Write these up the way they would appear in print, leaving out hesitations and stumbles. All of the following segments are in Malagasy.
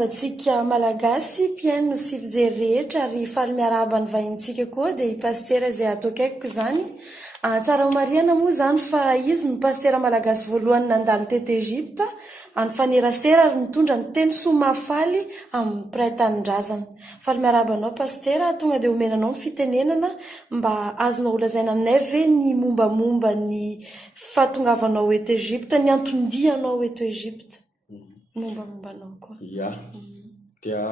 miarabantsika malagasy mpiaino sy fijery rehetra ary faly miaraba ny vahintsika koa dia i pastera izay atokeko izany. Tsara ho mariana moa izany fa izy ny pastera malagasy voalohany nandalo tety Egypta any fanerasera ary nitondra ny teny somafaly amin'ny piraitany-drazana. Faly miaraba anao pastera, tonga dia omenanao ny fitenenana mba azonao olazaina aminay ve ny mombamomba ny fahatongavanao eto Egypta, ny antondianao eto Egypta. Mombamombanao koa. Ya, dia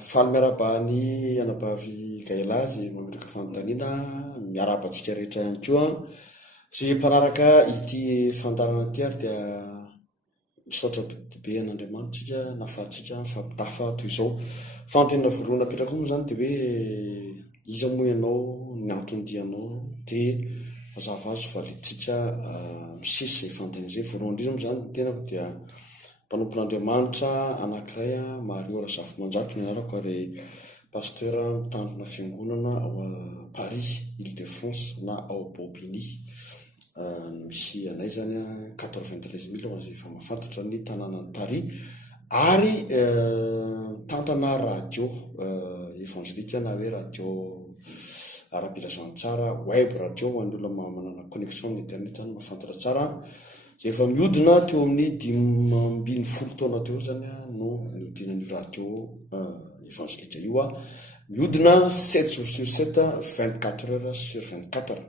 faly miaraba ny anabavy Gailazy mameraka fanontaniana, miarabantsika rehetra ihany koa sy mpanaraka ity fandarana ity ary dia misaotra be an'Andriamanitsika nahafahantsika mifampitafa toy izao. Fanontaniana voalohany napetraka moa izany dia hoe iza moa ianao, ny antondianao, dia mazava azo valitsika misisy izay fanontaniana izay. Voalohany indrindra moa izany ny tenako dia mpanompon'Andriamanitra anankiray Mario Razafimanjaka ny anarako ary pasteur mitandrina fiangonana ao Paris, Île-de-France na ao Bobigny. Misy anay zany 93 000 izay efa mahafantatra ny tanànan'ny Paris ary tantana radio evangelika na hoe radio ara-pilazantsara, web radio ho an'ny olona manana connexion amin'ny internet zany mahafantatra tsara. Zay efa mihodina teo amin'ny 15 taona teo zany no nihodinan'ny radio evangelika io mihodina 7 jours sur 7 24 heures sur 24.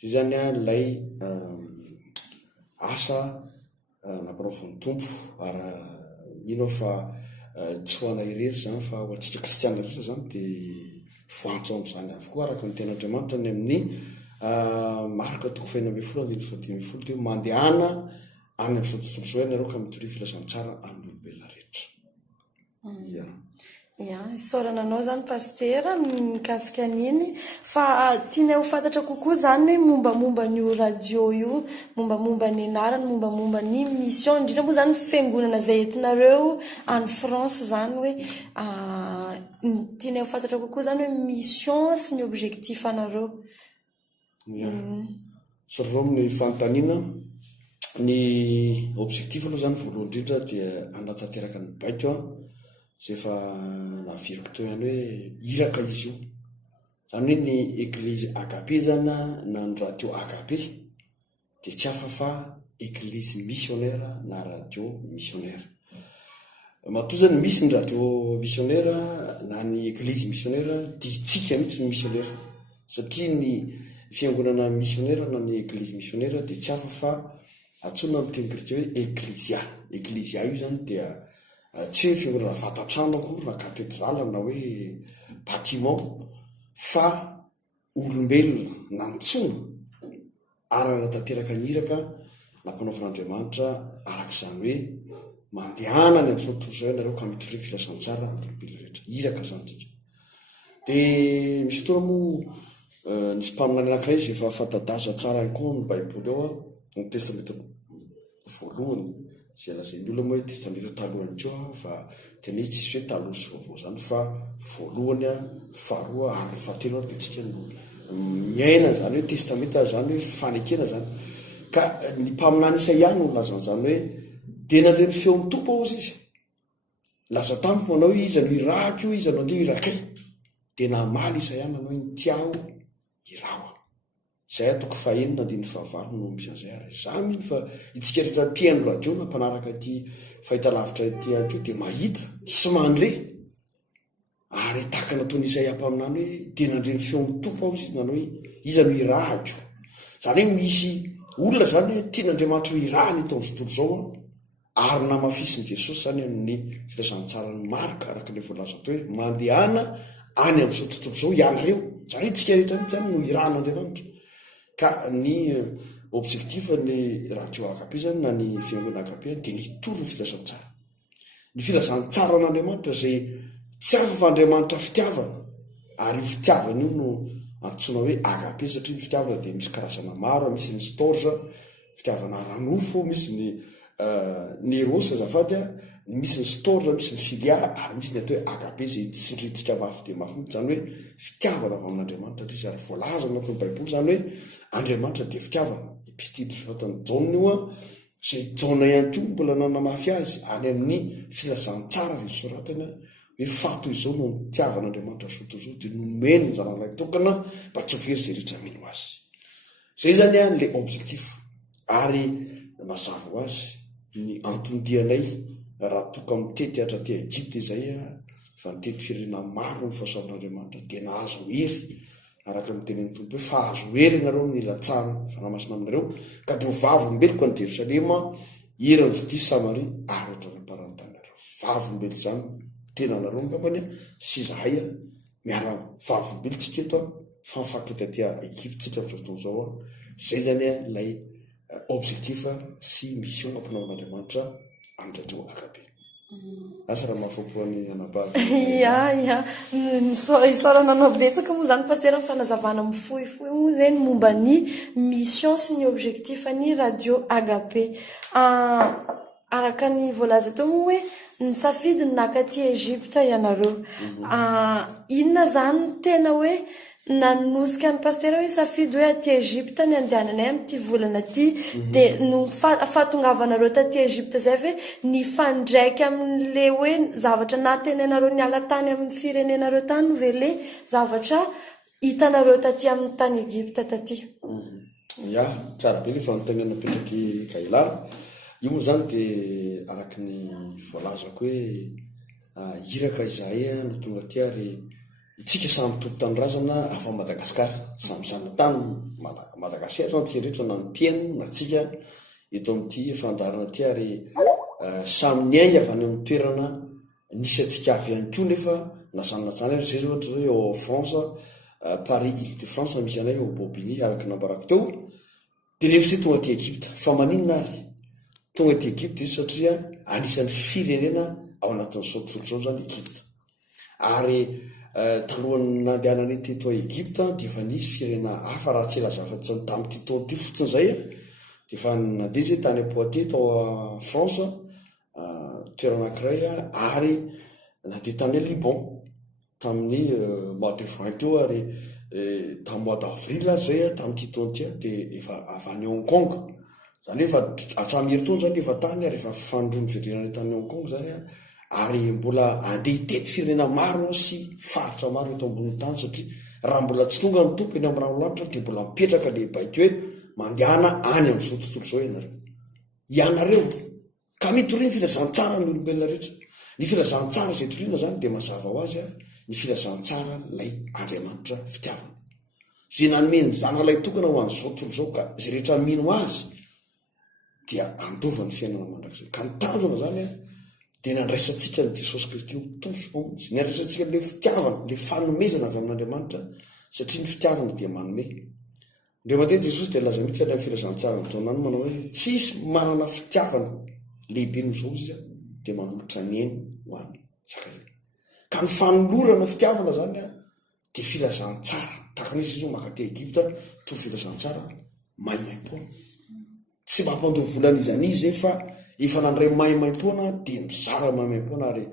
Zay zany ilay asa nampanaoviny tompo ary mino fa tsy ho anay irery zany fa ho antsika kristiana rehetra zany dia voantso amin'izany avokoa araka ny ten'Andriamanitra ny amin'ny marika 2:10 dia mandehana any amin'izao tontolo izao ianareo ka mitory filazantsara amin'ny olombelona rehetra. Ya, isaorana anao zany pastera mikasika an'iny fa tiana ho fantatra kokoa zany hoe mombamomba n'io radio io, mombamomba ny anarany, mombamomba ny mission, indrindra moa zany fiangonana izay entinareo any France zany hoe tiana ho fantatra kokoa zany hoe mission sy ny objectif anareo. Sorreo amin'ny fanontaniana ny objectif aloha zany voalohany indrindra dia anatanteraka ny baiko zay efa naviriko teo ihany hoe iraka izy io zany hoe ny eglizy agape zany na ny radio agape dia tsy hafa fa eglizy missionnaire na radio missionnaire. Matoa zany misy ny radio missionnaire na ny eglizy missionnaire dia tsika mihitsy ny missionnaire satria ny fiangonana missionnaire na ny eglizy missionnaire dia tsy hafa fa atsona amin'ny teny grika hoe eglizia io zany dia tsy hoe fiangonana vatatrano akory na katedrala na hoe bâtiment fa olombelona nantsona ary nanatanteraka ny iraka nampanaovan'Andriamanitra arak'izany hoe mandehana ny amin'izao tontolo izao ianareo ka mitory filasantsara amin'ny olombelona rehetra, iraka zany tsika. Dia misy fotoana moa nisy mpaminany anankiray izay efa fantadaza tsara ihany koa ny baiboly ao ny testamenta voalohany izay lazain'ny olona moa hoe testamenta talohany koa fa tena hoe tsisy hoe taloha sy vaovao zany fa voalohany faharoa ary fahatelo ary dia tsika miaina zany hoe testamenta zany hoe fanekena zany ka ny mpaminany Isaia no lazany zany hoe dia nandreny feo amin'ny tompo ao izy laza tamiko manao hoe iza no irahako io, iza no andeha irakay dia namaly Isaia nanao nitiao irawa izay atoko fahenina dia ny fahavalo no misy an'izay ary zany mino fa itsika rehetra mpiaino radio na mpanaraka ity fahitalavitra ity ihany koa dia mahita sy mandre ary tahaka nataony Isaia mpaminany hoe dia nandreny feo amin'ny tompo ao izy nanao hoe iza no irahako zany hoe misy olona zany hoe tian'Andriamanitra ho irahany eto amin'izao tontolo izao ary namafisin'i Jesosy zany amin'ny filazantsarany marika araka ilay voalaza tao hoe mandehana any amin'izao tontolo izao ianareo zany hoe tsika rehetra mihitsy zany no irahan'Andriamanitra ka ny objectif ny radio agape zany na ny fiangonana agape dia nitory ny filazantsara, ny filazantsara an'Andriamanitra izay tsy hafa fa Andriamanitra fitiavana ary fitiavana io no antsoina hoe agape satria ny fitiavana dia misy karazana maro, misy ny storge fitiavana ranofo, misy ny eros azafady misy ny storge, misy ny filia ary misy ny atao hoe agape izay tsindritika mafy dia mafy mihitsy zany hoe fitiavana avy amin'Andriamanitra izy ary voalaza anatin'ny baiboly zany hoe Andriamanitra dia fitiavana. Epistily fatany Jaune io zay jaona ihany ko mbola nanamafy azy any amin'ny filazantsara re soratana hoe fato izao no tiavan'Andriamanitra soto zao dia nomeny ny zanalay tokana mba tsy ho very zay rehetra mino azy. Zay zany a le objectif ary mazava ho azy ny antondianay raha toka mitety atraty Egypte izay fa nitety firenena maro ny fahasoavan'Andriamanitra dia nahazo hery araka mitenen'ny tompo hoe fa azo hery ianareo ny latsara fanamasina aminareo ka dia ho vavombeloko any Jerosalema irany Jodea Samaria ary hatramin'ny vavombelo zany tena nareo ngambany sy zahay miara vavombelontsika eto fa mifankety aty Egypte amin'izao fotoana izao zay zany lay objectif sy mission ampanao andrajo akabe. Asa raha mahafapoany anabady. Ya isaorana anao betsaka moa zany pasteur fanazavana mifohifohy moa zany momba ny mission sy ny objectif ny radio Agape. Araka ny voalaza teo moa hoe nisafidy nakaty Egypte ianareo. Inona zany tena hoe nanosika ny pasteur hoe safidy hoe aty Egypte ny andehananay amin'ity volana ty dia no fahatongavanareo taty Egypte zay ve ny fandraika amin'le hoe zavatra natenenareo ny ala tany amin'ny firenenareo tany ve le zavatra hitanareo taty amin'ny tany Egypte taty. Ya tsara be le fanontaniana napetraky Kaila. Io moa zany dia araky ny voalazako hoe iraka izahay no tonga ty ary itsika samy tompon-tanorazana afa Madagasikara samy tany Madagasikara zany tierehetra na ny mpiaino na tsika eto amin'ity fandarana ty ary samy niainga avy any amin'ny toerana nisy atsika avy ihany koa nefa nasanonajany ary zay ohatra zao eo France Paris Ile de France misy anay eo Bobigny araky nambarako teo dia rehefa tsy tonga ty Egypte fa maninona ary tonga ty Egypte izy satria anisan'ny firenena ao anatin'ny sotosotrao zany Egypte ary talohan'ny nandehananay teto Egypte dia efa nisy firenena hafa raha tsy elazafa-tsy tamin'ity taona ity fotsiny zay dia efa nandeha zay tany Poitiers tao France toerana anankiray ary nandeha tany Liban tamin'ny mois de juin teo ary tamin'ny mois d'avril zay tamin'ity taona ity dia efa avy any Hong Kong zany efa hatramin'ny herintaona zany efa tany ary efa fandroany firenena tany Hong Kong zany ary mbola andeha hitety firenena maro sy faritra maro eto ambony tany satria raha mbola tsy tonga ny tompo eny amin'ny ranolanitra dia mbola mipetraka le baiko hoe mandehana any amin'izao tontolo izao ianareo ka mitorina filazantsara ny olombelona rehetra. Ny filazantsara izay toriana zany dia mazava ho azy ny filazantsara lay Andriamanitra fitiavana zay nanome ny zanalay tokana ho an'izao tontolo izao ka zay rehetra mino azy dia andova ny fiainana mandrakizay ka nitanjona zany dia nandraisantsika ny Jesosy Kristy ho tompo sy nandraisantsika le fitiavana le fanomezana avy amin'Andriamanitra satria ny fitiavana dia manome. Ndray mandeha Jesosy dia laza mihitsy amin'ny filazantsara taonany manao hoe tsisy manana fitiavana lehibe noho izao izy dia manolotra ny ainy ho any sakazay ka ny fanolorana fitiavana zany dia filazantsara takan'izy izy makaty Egypte to filazantsara maimaim-poana tsy mampandoha volan'izany fa efa nandray maimaim-poana dia mizara maimaim-poana ary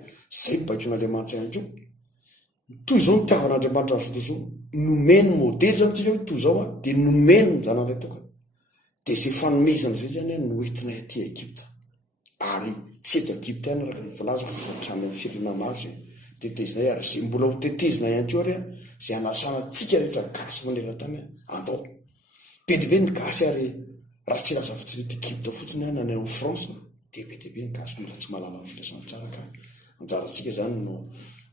zay baikon'Andriamanitra ihany koa toy izao ny tiavan'Andriamanitra azo izao nomeny modely zany tsika hoe toy izao dia nomeny ny zanalay tokana dia zay fanomezana zay zany no entinay aty Egypte ary tsy eto Egypte ihany araka ny volazako samy amin'ny firenena maro zay tetezinay ary zay mbola ho tetezina ihany koa ary zay anasana tsika rehetra gasy maneran-tany andao be dia be ny gasy ary raha tsy lazafa-tsy reto Egypte fotsiny na ny any France dia be dia be ny gasy mbola tsy mahalala amin'ny filazantsara ka anjarantsika zany no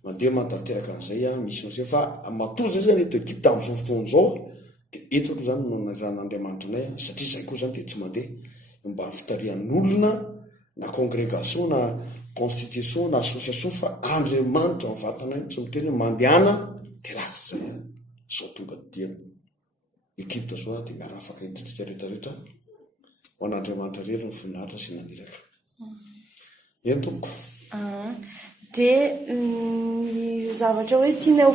mandeha mantanteraka an'izay mission zay fa matoa zay zany eto Egypte amin'izao fotoana izao dia eto aloha zany no nan'Andriamanitra anay satria zay koa zany dia tsy mandeha mba fitarihan'olona na congrégation na constitution na association fa Andriamanitra mivatana tsy miteny hoe mandehana dia lasa zay zao tonga dia Egypte zao dia miara afaka indritsika rehetrarehetra ho an'Andriamanitra rery ny voninahitra sy naniraka eny tompoko. Dia ny zavatra hoe tianay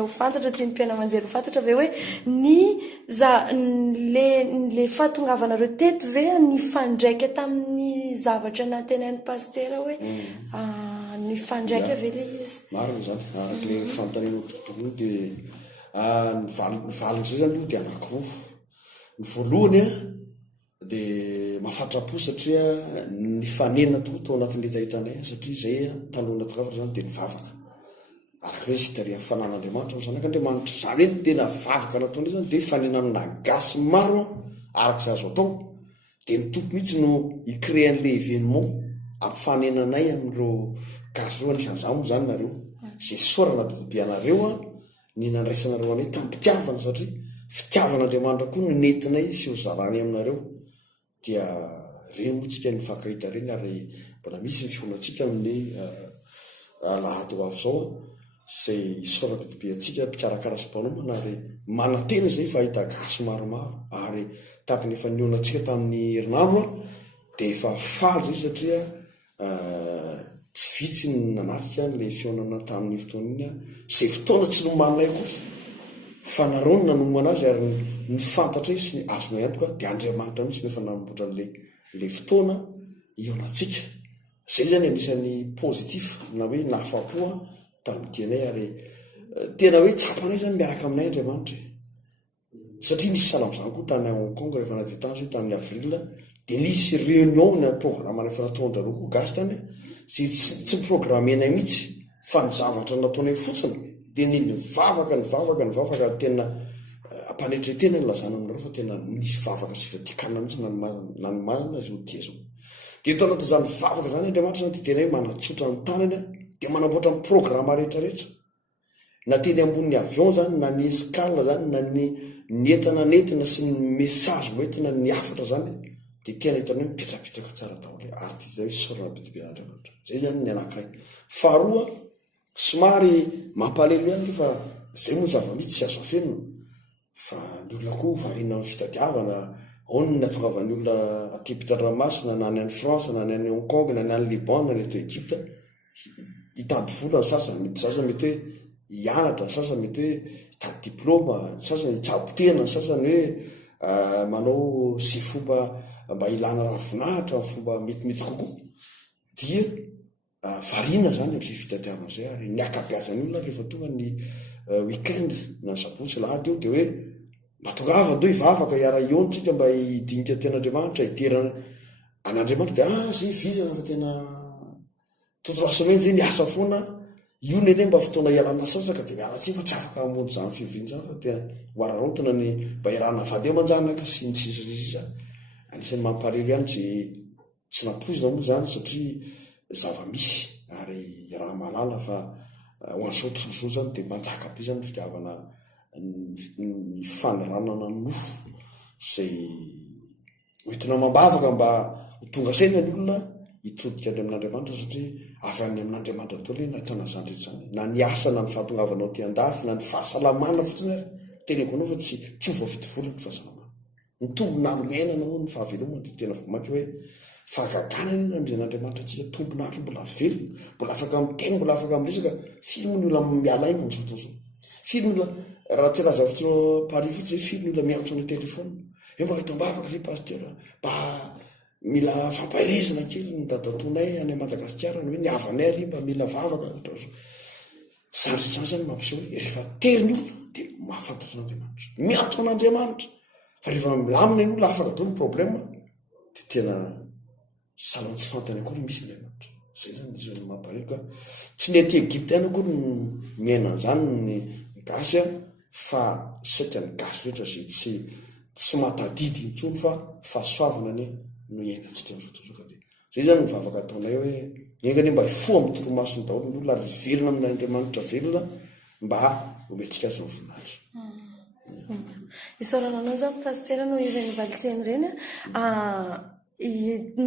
ho fantatra tia ny mpiaina manjery ho fantatra ve hoe le fahatongavanareo teto zay ny fandraika tamin'ny zavatra natenain'ny pasteur hoe ny fandraika ve le izy marina zany le fanontaniana tontolo dia ny valiny zay zany io dia anankiroa ny voalohany dia mahafatrapo satria ny fanena tokoa tao anatin'le tahitanay satria zay talohana tokafatra zany dia nivavaka araka hoe sitaria fanan'andriamanitra zanak'andriamanitra zany hoe tena vavaka nataonay zany dia fanena amina gasy maro arak'izay azo atao dia ny tompo mihitsy no icrée an'le événement ampifanenanay amin'ireo gasy reo anisan'izany moa zany nareo zay sorana bidibe anareo ny nandraisanareo anay tamin'ny fitiavana satria fitiavan'andriamanitra koa no nentinay sy ho zarany aminareo dia reny moa tsika ny fankahita reny ary mbola misy ny fionatsika amin'ny lahady ho avy zao zay sorana bidibe atsika mpikarakara sy mpanomana ary manantena zay fa hahita gasy maromaro ary tahaka ny efa nionatsika tamin'ny herinandro dia efa faly zay satria tsy vitsy ny nanatrika n'le fionana tamin'ny fotoana iny zay fotoana tsy nomanay kosa fa nareo ny nanomana azy ary ny fantatra sy ny azonay antoka dia Andriamanitra mihitsy nefa nanomboatra le fotoana ionatsika zay zany anisan'ny positif na hoe nahafapoa tamin'ny dianay ary tena hoe tsapanay zany miaraka aminay Andriamanitra satria nisy salamzany koa tany Hong Kong rehefa nadetanzy tamin'ny avril dia nisy réunion na programme efa nataondrareo koa gasy tany tsy programmenay mihitsy fa ny zavatra nataonay fotsiny dia nivavaka tena ampanetretena ny lazana aminareo fa tena nisy vavaka sy fatikanina mihitsy nanomazana azy ho dia zao dia eto anatin'izany vavaka zany Andriamanitra zany dia tena hoe manatsotra ny tanany dia manamboatra ny programma rehetrarehetra na teny ambon'ny avion zany na ny escale zany na ny entana sy ny message hoentina ny afatra zany dia tena hitana hoe mipetrapetraka tsara daholo ary dia zay hoe sorana bidibe n'Andriamanitra zay zany ny anankiray faharoa somary mampalelo ihany fa zay moa zava-misy tsy azo afenina fa ny olona koa variana amin'ny fitadiavana ao ny natongavany olona aty Ampidranomasina na ny any France na ny any Hong Kong na ny any Liban na ny eto Egypta hitady vola ny sasany mety sasany mety hoe hianatra ny sasany mety hoe hitady diplôma ny sasany hitsabo-tena ny sasany hoe manao sy fomba mba ilana ravinahitra ny fomba metimety kokoa dia variana zany amin'izay fitadiavana zay ary ny akabeazany olona rehefa tonga ny weekend na sabotsy lahady eo dia hoe mba tongava ndo hivavaka iara-iontsika mba hidinika ten'Andriamanitra hiterana an'Andriamanitra dia zay vizana fa tena totolasomeny zay niasa foana io neny mba fotoana ialana sasaka dia mialatsy fa tsy afaka hamonjy zany fivoriana zany fa tena hoararontona ny mba irana vady aman-janaka sy ny sisasisa anisan'ny mampalelo ihany tsy napoizina moa zany satria zava-misy ary raha malala fa ho an'izao tontolo zany dia manjaka be zany fitiavana ny fanoranana nofo zay hoentina mambavaka mba ho tonga saina ny olona hitodika any amin'Andriamanitra satria avy any amin'Andriamanitra toa le natana zany rehetra zany na ny asa na ny fahatongavanao ty andafy na ny fahasalamana fotsiny ary teneko anao fa tsy voavidivolana ny fahasalamana mitombona amin'ny ainana moa ny fahavelomana dia tena vomaky hoe fahagaganana iny amin'Andriamanitra atsika tombonahatra mbola velona mbola afaka miteny mbola afaka miresaka firy moa ny olona mialaina amin'izao fotoana izao firy ny olona raha tsy laza fotsiny Paris fotsy zay firy ny olona miantso ny telefona hoe mba hitam-bavaka zay pasteur mba mila fampahirezana kely ny dadatonay any Madagasikara hoe ny havanay ary mba mila vavaka zany zany mampiseho hoe rehefa tery ny olona dia mahafantatra n'Andriamanitra miantso an'Andriamanitra fa rehefa milamina ny olona afaka dao ny problème dia tena salony tsy fantany akory misy Andriamanitra zay zany izy ny mampalelo ka tsy nety Egypte ihany akory miaina an'izany ny gasy fa saika ny gasy rehetra zay tsy matadidy intsony fa fahasoavana no iainantsika amin'izao dia zay zany mivavaka ataonay hoe engany mba hifo amin'ny toromasony daholo ny olona ary velona amin'Andriamanitra velona mba homentsika azy ny voninahitra isaorana anao zany pasteur no ireny valiteny reny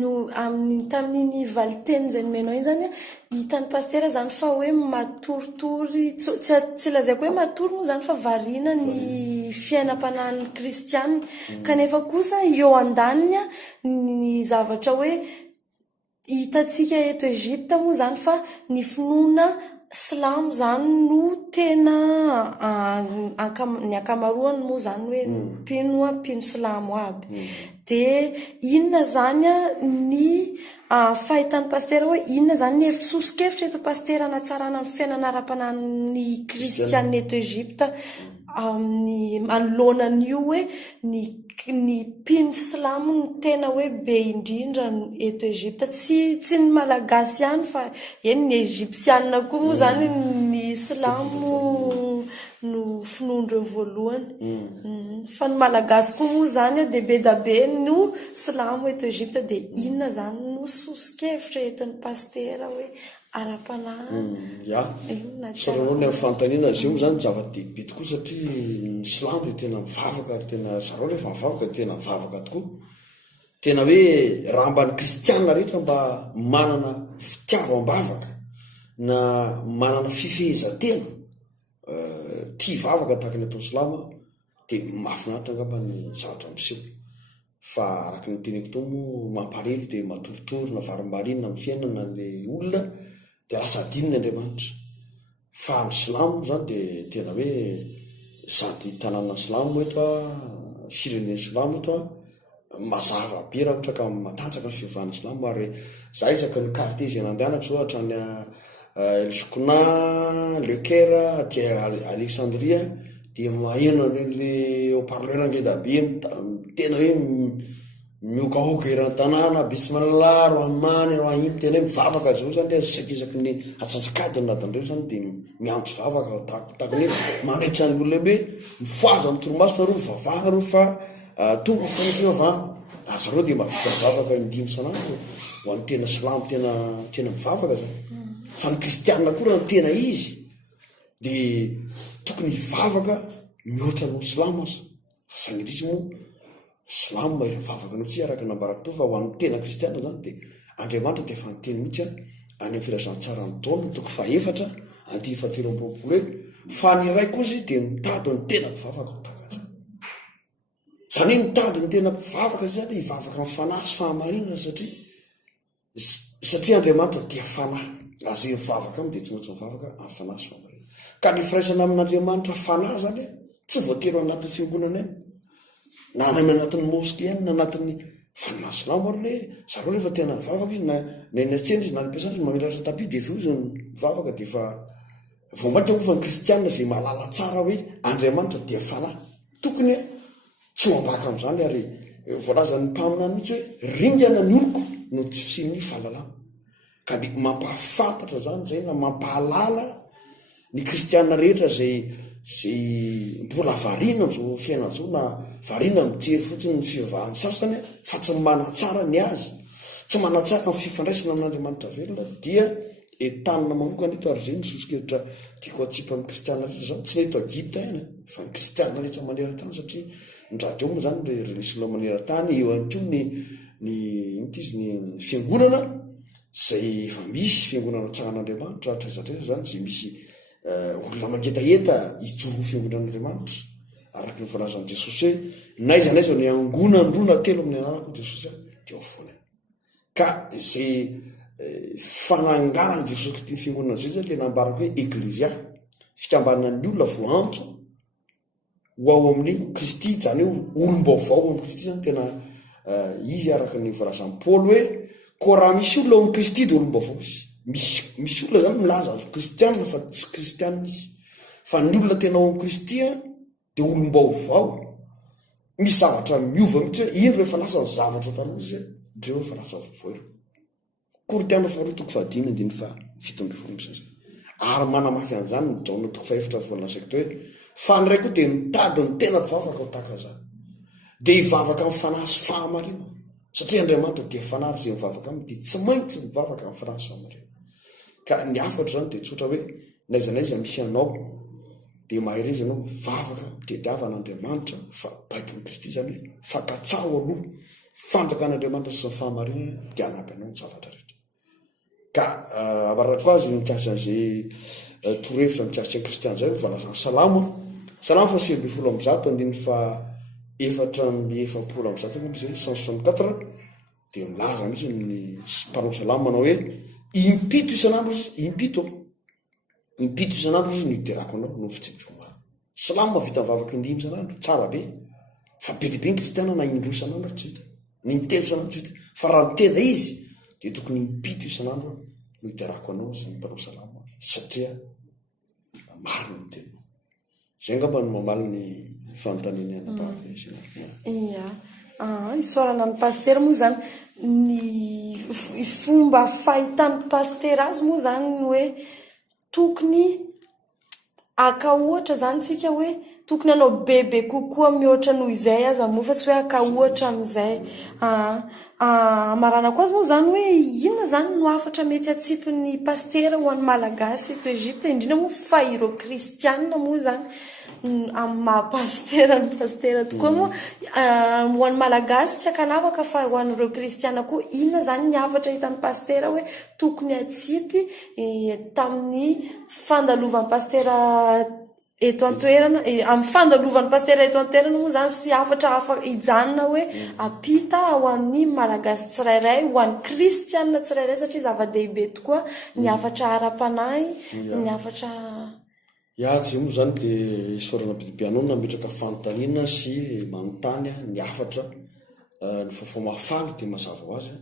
no amin'ny tamin'iny valiteny zay nomenao iny zany hitan'ny pasteur zany fa hoe matoritory tsy lazaiko hoe matory moa zany fa variana ny fiainam-panahin'ny kristianina kanefa kosa eo andaniny ny zavatra hoe hitatsika eto Egypta moa zany fa ny finoana silamo zany no tena ny akamaroany moa zany hoe mpino silamo aby dia inona zany ny fahitan'ny pasteur hoe inona zany ny hevitra sosokevitra eto pasteur anatsarana ny fiainana ara-panahin'ny kristianina eto Egypta amin'ny manoloanan'io hoe ny mpino silamo no tena hoe be indrindra eto Egypta, tsy ny malagasy ihany fa eny ny egyptianina koa moa zany ny silamo no finoandreo voalohany. Fa ny malagasy koa moa zany dia be da be no silamo eto Egypta, dia inona zany no sosokevitra eton'ny pastera hoe ara-panahy. Saranao ny amin'ny fanontaniana zay zany zava-dehibe tokoa satria ny silamo dia tena mivavaka, tena zareo rehefa mivavaka tena mivavaka tokoa. Tena hoe raha mba ny kristianina rehetra mba manana fitiavam-bavaka na manana fifehezan-tena tia vavaka tahaka ny ataon'ny silamo dia mahafinaritra angamba ny zavatra miseho. Fa araka ny teneko tao moa mampalahelo dia matoritory varimbarina amin'ny fiainana ilay olona dia lasa adinony Andriamanitra. Fa ny silamo zany dia tena hoe sady tanàna silamo eto firenena silamo eto mazava be raha ohatra ka matanjaka ny fivavahana silamo. Ary za isaky ny quartier izay nandehanako zao hatrany Elsokona, Le Caire, aty Alexandria, dia maheno an'ilay haut-parleur ngeda be tena hoe miokaoka eran'ny tanàna bismillah rahmani rahim, tena hoe mivavaka zao zany isakisaky ny atsatsakadiny nadandreo zany dia miantso vavaka tahaka ny manetsa ny olona be mifoaza amin'ny toromasona ro mivavahana ro fa tonga fotoana fivavahana. Ary zareo dia mavita mivavaka indimy sanandro ho an'ny tena silamo tena mivavaka zany. Fa ny kristianina koa raha ny tena izy dia tokony hivavaka mihoatra ny silamo aza. Fa sangirisy moa silamo mahery mivavaka no tsy araka nambarako to, fa ho an'ny tena kristianina zany dia Andriamanitra dia efa niteny mihitsy any amin'ny filazantsara ny taona toko 4 andy 7 hoe fa ny iray kosa dia mitady ny tena mpivavaka ho tahaka azy. Zany hoe mitady ny tena mpivavaka zany hivavaka amin'ny fanahy sy fahamarinana satria Andriamanitra dia fanahy. Azy mivavaka aminy dia tsy maintsy mivavaka amin'ny fanahy sy fahamarinana. Ka ny firaisana amin'Andriamanitra fanahy zany tsy voatery anatin'ny fiangonana any na any anatin'ny moské any na anatin'ny fanana silamo ary hoe zareo rehefa tena mivavaka izy na eny an-tsena izy na ampiasana izy mamelatra tapi dia veo izy mivavaka dia fa vao mainka moa fa ny kristianina izay mahalala tsara hoe Andriamanitra dia fanahy tokony tsy mambaka amin'izany. Ary voalazan'ny mpaminany mihitsy hoe ringana ny oloko no tsy fisian'ny fahalalana. Ka dia mampahafantatra zany zay na mampahalala ny kristianina rehetra zay mbola variana amin'izao fiainana zao, na variana mijery fotsiny ny fivavahany sasany fa tsy manatsara ny azy, tsy manatsara ny fifandraisana amin'Andriamanitra velona, dia entanina manokana eto. Ary zay ny sosokevitra tiako atsipa amin'ny kristianina rehetra zany, tsy neto Egypta ihany fa ny kristianina rehetra maneran-tany, satria ny radio moa zany resy loha maneran-tany. Eo ihany koa ny fiangonana zay efa misy fiangonana tsaran'Andriamanitra atraizatraiza zany zay misy olona mangetaheta hijoro fiangonan'Andriamanitra araka ny voalazan'i Jesosy hoe naiza naiza ny angona androna telo amin'ny anarako Jesosy dia ao foana. Ka zay fananganan'i Jesosy Kristy ny fiangonana zay zany le nambarako hoe eklezia, fikambanana ny olona voantso ho ao amin'ny Kristy, zany hoe olom-baovao amin'ny Kristy zany tena izy araka ny voalazan'i Paoly hoe koa raha misy olona ao amin'ny Kristy dia olom-baovao izy. Misy olona zany milaza azo kristianina fa tsy kristianina izy, fa ny olona tena ao amin'ny Kristy dia olom-baovao. Misy zavatra miova mihitsy hoe ino rehefa lasa ny zavatra taloha izy ndreo efa lasa vaovao. Korintana 2:7-7. Ary manamafy an'izany ny Jaona 4:7 hoe fa ny ray koa dia mitady ny tena mpivavaka ho tahaka zany, dia hivavaka amin'ny fanahy sy fahamarinana, satria Andriamanitra dia fanahy izay mivavaka aminy dia tsy maintsy mivavaka amin'ny fanahy sy fahamarinana. Ka ny hafatra zany dia tsotra hoe naiza naiza misy anao dia mahery izy ianao mivavaka tediavan'Andriamanitra fa baiko ny Kristy, zany hoe fankatsaho aloha fanjakan'Andriamanitra sy ny fahamarinana dia hanampy anao ny zavatra rehetra. Ka avarako azy mikasy an'izay torohevitra mikasika ny kristianina zay voalazan'ny salamo 4:7-4:7 dia milaza mihitsy ny mpanao salamo manao hoe impito isan'andro izy no iterako anao no fitsipitsomana. Salamo mavita mivavaka indimy isan'andro tsara be, fa be lehibe ny kristianina na indroa isan'andro tsy hita, ny mitelo isan'andro tsy hita, fa raha ny tena izy dia tokony impito isan'andro no iterako anao sy ny mpanao salamo, satria marina ny tena. zay ngamba no mamaly ny fanontaniana anapahary ia isaorana ny paster moa zany ny fomba fahitan'ny paster azy moa zany hoe tokony aka ohatra zany tsika hoe tokony anao bebe kokoa mihoatra noho izay aza moa fa tsy hoe aka ohatra am'izay marana koa azy moa zany hoe inona zany no afatra mety atsipin'ny pastera ho an'ny malagasy eto Egypta indrindra moa fa ireo kristianina moa zany amin'ny mahapastera ny pastera tokoa moa ho an'ny malagasy tsy akanavaka fa ho an'ireo kristiana koa inona zany ny afatra hitan'ny pastera hoe tokony atsipy tamin'ny fandalovan'ny pastera eto an-toerana amin'ny fandalovan'ny pastera eto an-toerana moa zany sy afatra hijanona hoe apita ho an'ny malagasy tsirairay ho an'ny kristianina tsirairay satria zava-dehibe tokoa ny afatra ara-panahy ny afatra tsy moa zany dia isaorana bibianao nametraka fanontaniana sy manontany ny afatra ny fofomafaly dia mazava ho azy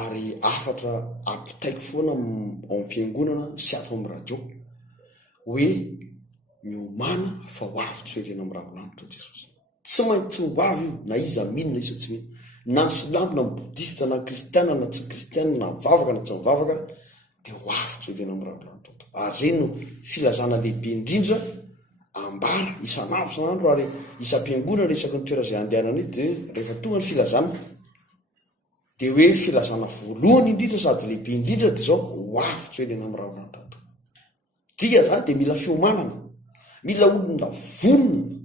ary afatra ampitaiko foana ao amin'ny fiangonana sy ato amin'ny radio hoe miomana fa ho avy tsy hoerena amin'ny ravolanitra Jesosy tsy maintsy ho avy io na iza mino na iza tsy mino na ny silamo na ny bodista na kristiana na tsy kristiana na mivavaka na tsy mivavaka dia ho avy tsy hoerena amin'ny ravolanitra ary zay no filazana lehibe indrindra ambara isan'andro isan'andro ary isam-piangonana isaky ny toera izay andehanana io dia rehefa tonga ny filazana dia hoe filazana voalohany indrindra sady lehibe indrindra dia zao ho avy tsy hoerena amin'ny ravolanitra dia zany dia mila fiomanana mila olona vonona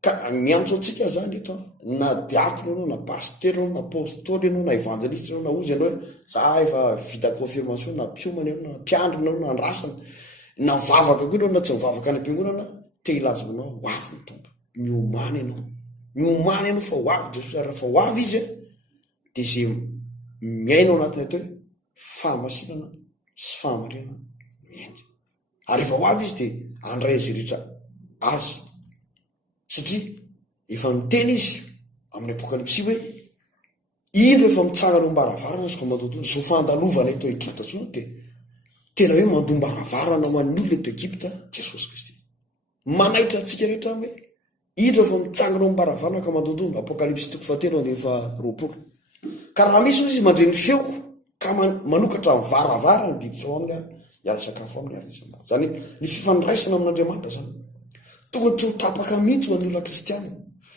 ka miantso antsika zany eto na diakona anao na pastera anao na apôstôly anao na evangelista anao na ozy anao hoe za efa vita confirmation na mpiomana anao na mpiandrina anao na andrasana na mivavaka koa anao na tsy mivavaka any am-piangonana te ilazana anao ho avy ny tombo miomana ianao fa ho avy Jesosy ary fa ho avy izy dia zay miaina ao anatiny atao hoe fahamasinana sy fahamarinana miainga ary efa ho avy izy dia andray izay rehetra azy satria efa miteny izy amin'ny apokalipsy hoe indro efa mitsangana ho mbaravarana sy komandodo zao fandalovana eto Egypta tsony dia tena hoe mandombaravarana ho an'ny olona eto Egypta Jesosy Kristy manaitra antsika rehetra hoe indro efa mitsangana ho mbaravarana ka mandodondo apokalipsy 3:20 ka raha misy izy mandre ny feo ka manokatra mivaravara diditra ao amin'ny iara sakafo amin'ny arizana zany ny fifandraisana amin'Andriamanitra zany tokony tsy ho tapaka mihitsy ho an'ny olona kristiana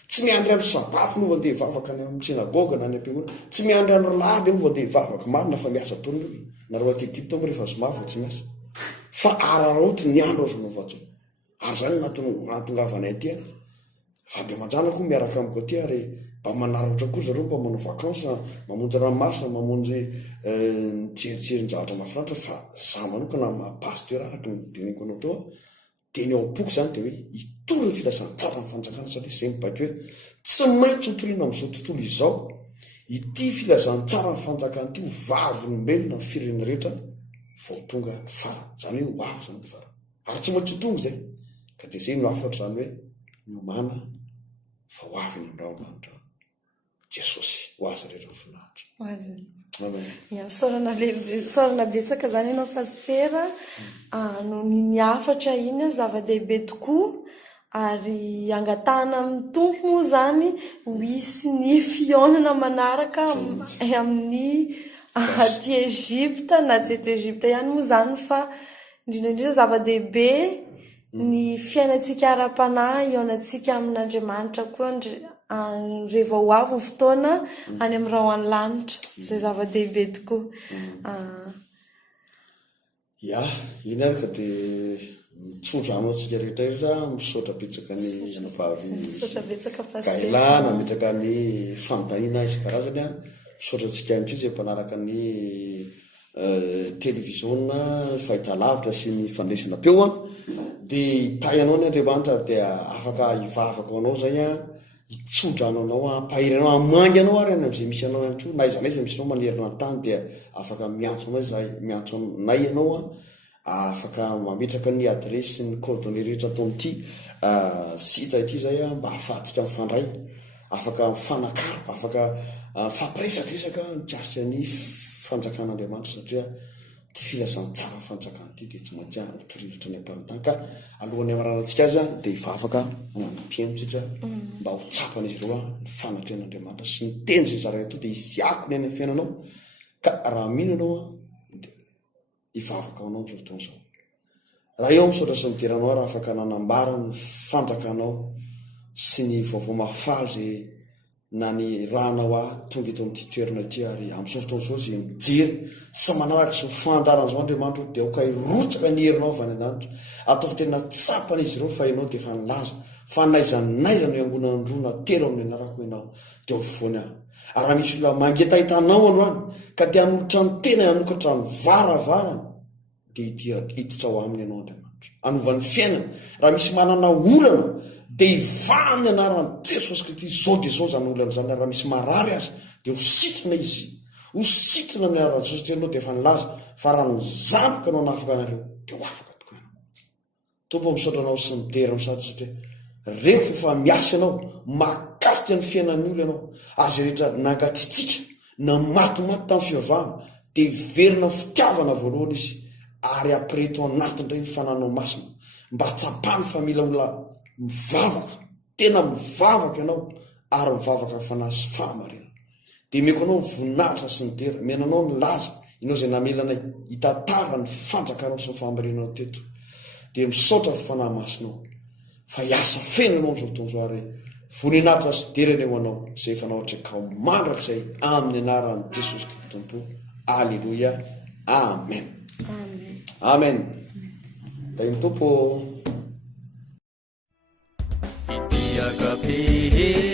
tsy miandry andro sabato no vandeha hivavaka any amin'ny sinagoga na any am-piangonana tsy miandry andro lahady no vandeha hivavaka marina fa miasa taony olona nareo aty Egypta moa rehefa zomavo tsy miasa fa araraoty ny andro azo novatso ary zany nahatongavanay aty fa dia manjana koa miaraka amiko aty ary mba manaratra koa zareo mba manao vakansa mamonjy ranomasina mamonjy jerijerin-javatra mahafinaritra fa za manokana mahapastera araka ny diniko anao tao teny ao am-poko zany dia hoe hitory ny filazantsara ny fanjakana satria zay mibaiko hoe tsy maintsy hotoriana amin'izao tontolo izao ity filazantsara ny fanjakana ity ho vavolombelona ny firenena rehetra vao tonga ny farany zany hoe ho avy zany ny farany ary tsy maintsy ho tonga zay ka dia zay no afatra zany hoe miomana fa ho avy ny am'ranomanitra Jesosy ho azy rehetra voninahitra saorana betsaka zany ianao pastera no ny afatra iny zava-dehibe tokoa ary angatahana amin'ny tompo moa zany ho isy ny fionana manaraka amin'ny aty Egypta na tsy eto Egypta ihany moa zany fa indrindraindrindra zava-dehibe ny fiainantsika ara-panahy ionantsika amin'Andriamanitra koa rehefa ho avy ny fotoana any amin'ny raha any lanitra zay zava-dehibe tokoa iny ary ka dia mitsondra anao atsika rehetrarehetra misaotra betsaka ny gaila nametraka ny fanontaniana isan-karazany misaotra antsika amin'io zay mpanaraka ny televisiona fahitalavitra sy ny fandresina peo dia hitayanao ny Andriamanitra dia afaka hivavaka anao zay hitsondrano anao ampahiry anao amangy anao ary any amin'izay misy anao ihany koa na iza naiza misy anao manerana ny tany dia afaka miantso anay ianao afaka mametraka ny adresy ny coordonnées rehetra atao amin'ity sita ity zay mba ahafahantsika mifandray afaka mifanakaro afaka fampiresadresaka mikasika ny fanjakan'Andriamanitra satria ty filazany tsara fanjakana ty dia tsy maintsy hotorilotra ny ampamitany ka alohan'ny amaranantsika azy dia hivavaka manampiaino tsika mba ho tsapana izy ireo ny fanatrehan'Andriamanitra sy ny teny zay zareo to dia isyako ny any amin'ny fiainanao ka raha mino ianao dia hivavaka ao anao amin'izao fotoana izao. Raha eo misaotra sy mideranao raha afaka nanambara ny fanjakanao sy ny vaovao mafaly zay na ny rahanao tonga eto amin'ity toerana ity ary amin'izao fotoana izao zay mijery sy manaraka sy mifandaran'izao Andriamanitra dia aoka hirotsaka ny herinao avy any an-danitra ataovy tena tsapana izy ireo fa ianao dia efa nilaza fa naizanaiza no iangonana androa na telo amin'ny anarako ianao dia mivoany aho. Ary raha misy olona mangetahitanao androany ka dia hanolotra ny tena hanokatra ny varavarana dia hiditra ao aminy ianao Andriamanitra hanovany fiainana. Raha misy manana olana dia hiva amin'ny anaran'i Jesosy Kristy izao dia izao zany olana zany. Raha misy marary azy dia ho sitrana izy, ho sitrana amin'ny anaran'i Jesosy satria ianao dia efa nilaza fa raha nizanoka anao nafaka anareo dia ho afaka tokoa ianao. Tompo misaotra anao sy midera misady satria rehefa efa miasa ianao mahakasika ny fiainan'ny olona ianao azy rehetra nangatitsika na matimaty tamin'ny fivavahana dia verina fitiavana voalohany izy ary apreto anatiny indray ny fananao masina mba tsapany fa mila olona mivavaka, tena mivavaka ianao ary mivavaka fanasy fahamarina. Dia meko anao voninahitra sy ny dera menanao ny laza ianao izay namelanay hitantara ny fanjakanao sy ny fahamarinanao teto dia misaotra fanahy masinao fa hiasa fena ianao amin'izao fotoana izao ary voninahitra sy derana eo anao izay efa nahotraka ho mandrakizay amin'ny anaran'i Jesosy Kristy Tompo. Alleluia. Amen. Amen. Tainy Tompo. Ity agape